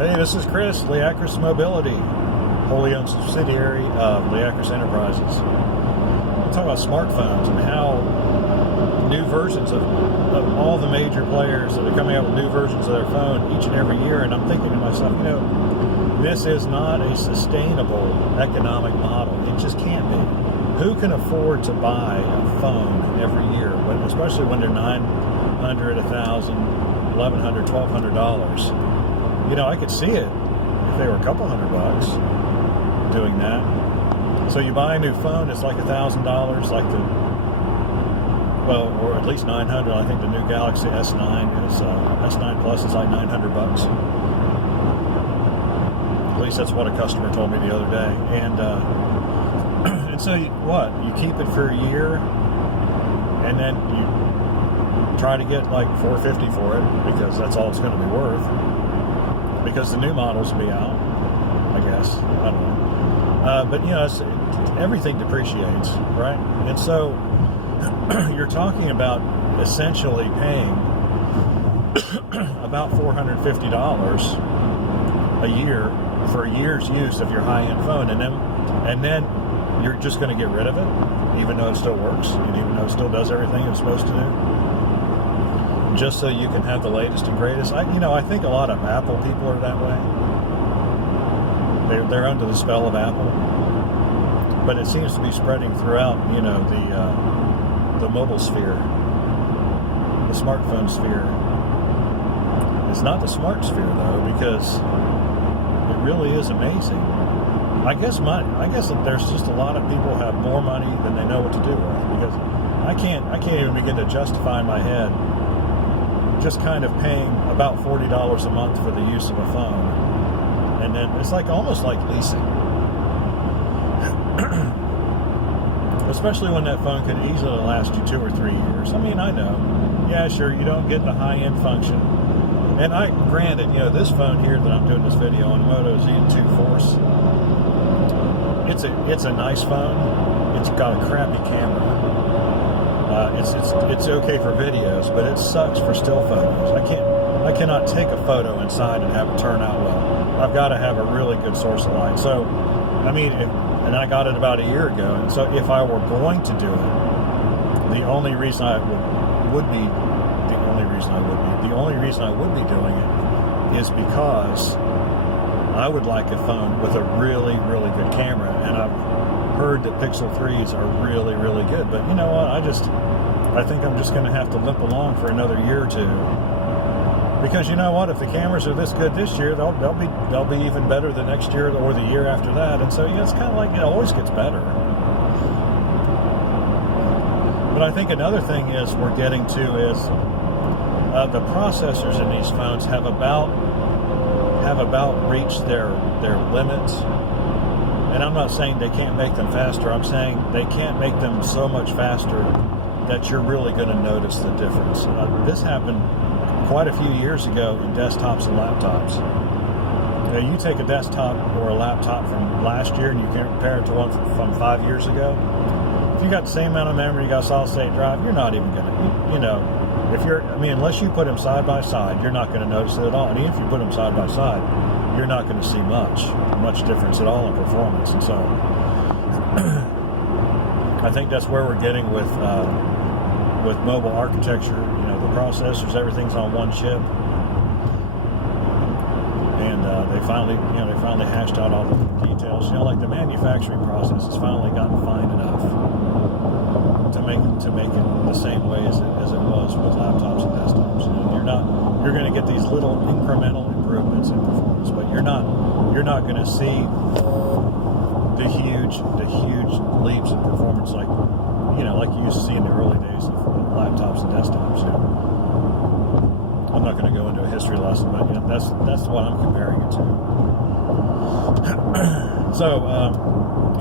Hey, this is Chris, Leacris Mobility, wholly owned subsidiary of Leacris Enterprises. We'll talk about smartphones and how new versions of all the major players that are coming out with new versions of their phone each and every year. And I'm thinking to myself, this is not a sustainable economic model. It just can't be. Who can afford to buy a phone every year, especially when they're $900, $1,000, $1,100, $1,200? I could see it if they were a couple $100 doing that. So you buy a new phone, it's like $1,000, or at least $900. I think the new Galaxy S9 is S9 Plus is like $900. At least that's what a customer told me the other day. And so you keep it for a year, and then you try to get like $450 for it because that's all it's going to be worth. Because the new models will be out, I guess. I don't know. But everything depreciates, right? And so you're talking about essentially paying about $450 a year for a year's use of your high-end phone, and then you're just going to get rid of it, even though it still works, and even though it still does everything it's supposed to do, just so you can have the latest and greatest. I think a lot of Apple people are that way. They're under the spell of Apple, but it seems to be spreading throughout, the mobile sphere, the smartphone sphere. It's not the smart sphere though, because it really is amazing. I guess that there's just a lot of people who have more money than they know what to do with, because I can't even begin to justify in my head just kind of paying about $40 a month for the use of a phone, and then it's almost like leasing. Especially when that phone could easily last you 2 or 3 years. I mean, I know, yeah, sure, you don't get the high-end function. And granted, this phone here that I'm doing this video on, Moto Z2 Force, it's a nice phone. It's got a crappy camera. It's okay for videos, but it sucks for still photos. I cannot take a photo inside and have it turn out well. I've got to have a really good source of light. So, and I got it about a year ago. And so, if I were going to do it, the only reason I would be doing it is because I would like a phone with a really, really good camera, and I've heard that Pixel 3s are really, really good. But you know what? I think I'm just going to have to limp along for another year or two, because you know what? If the cameras are this good this year, they'll be even better the next year or the year after that. And so it's kind of like it always gets better. But I think another thing is we're getting to is the processors in these phones have about reached their limits. And I'm not saying they can't make them faster. I'm saying they can't make them so much faster that you're really going to notice the difference. This happened quite a few years ago in desktops and laptops. You take a desktop or a laptop from last year and you compare it to one from 5 years ago. If you got the same amount of memory, you got solid state drive, you're not even going to, unless you put them side by side, you're not going to notice it at all. And even if you put them side by side, you're not going to see much difference at all in performance. And so I think that's where we're getting with mobile architecture. The processors, everything's on one chip, and they finally hashed out all the details. The manufacturing process has finally gotten fine enough to make it the same way as it was with laptops and desktops. You're going to get these little incremental improvements in performance, but you're not going to see the huge leaps in performance like you used to see in the early days of laptops and desktops. I'm not going to go into a history lesson, but that's what I'm comparing it to. So I'm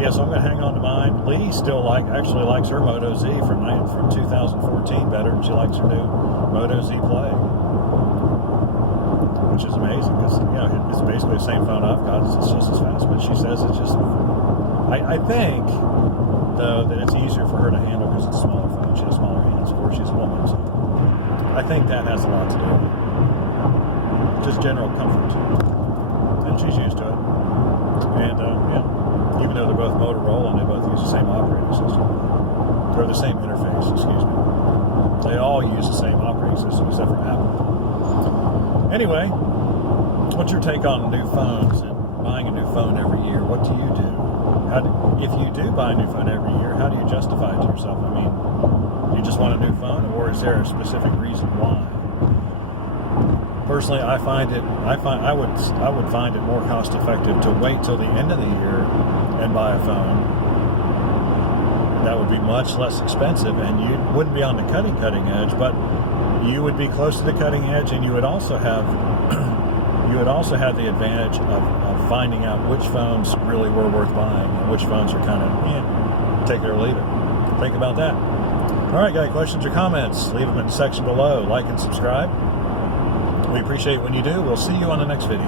going to hang on to mine. Lee still actually likes her Moto Z from 2014 better than she likes her new Moto Z Play, which is amazing because it's basically the same phone I've got. It's just as fast, but she says it's just. I think though that it's easier for her to handle because it's a smaller phone. She has smaller hands. Of course, she's a woman, so I think that has a lot to do with it. Just general comfort. and she's used to it. And even though they're both Motorola and they both use the same operating system, or the same interface, excuse me. They all use the same operating system except for Apple. Anyway, what's your take on new phones and buying a new phone every year? What do you do? If you do buy a new phone every year, how do you justify it to yourself? I mean, you just want a new phone, or is there a specific reason why? Personally, I would find it more cost effective to wait till the end of the year and buy a phone. That would be much less expensive, and you wouldn't be on the cutting edge, but you would be close to the cutting edge, and you would also have the advantage of finding out which phones really were worth buying and which phones are kind of take it or leave it. Think about that. All right, guys, questions or comments? Leave them in the section below. Like and subscribe. We appreciate it when you do. We'll see you on the next video.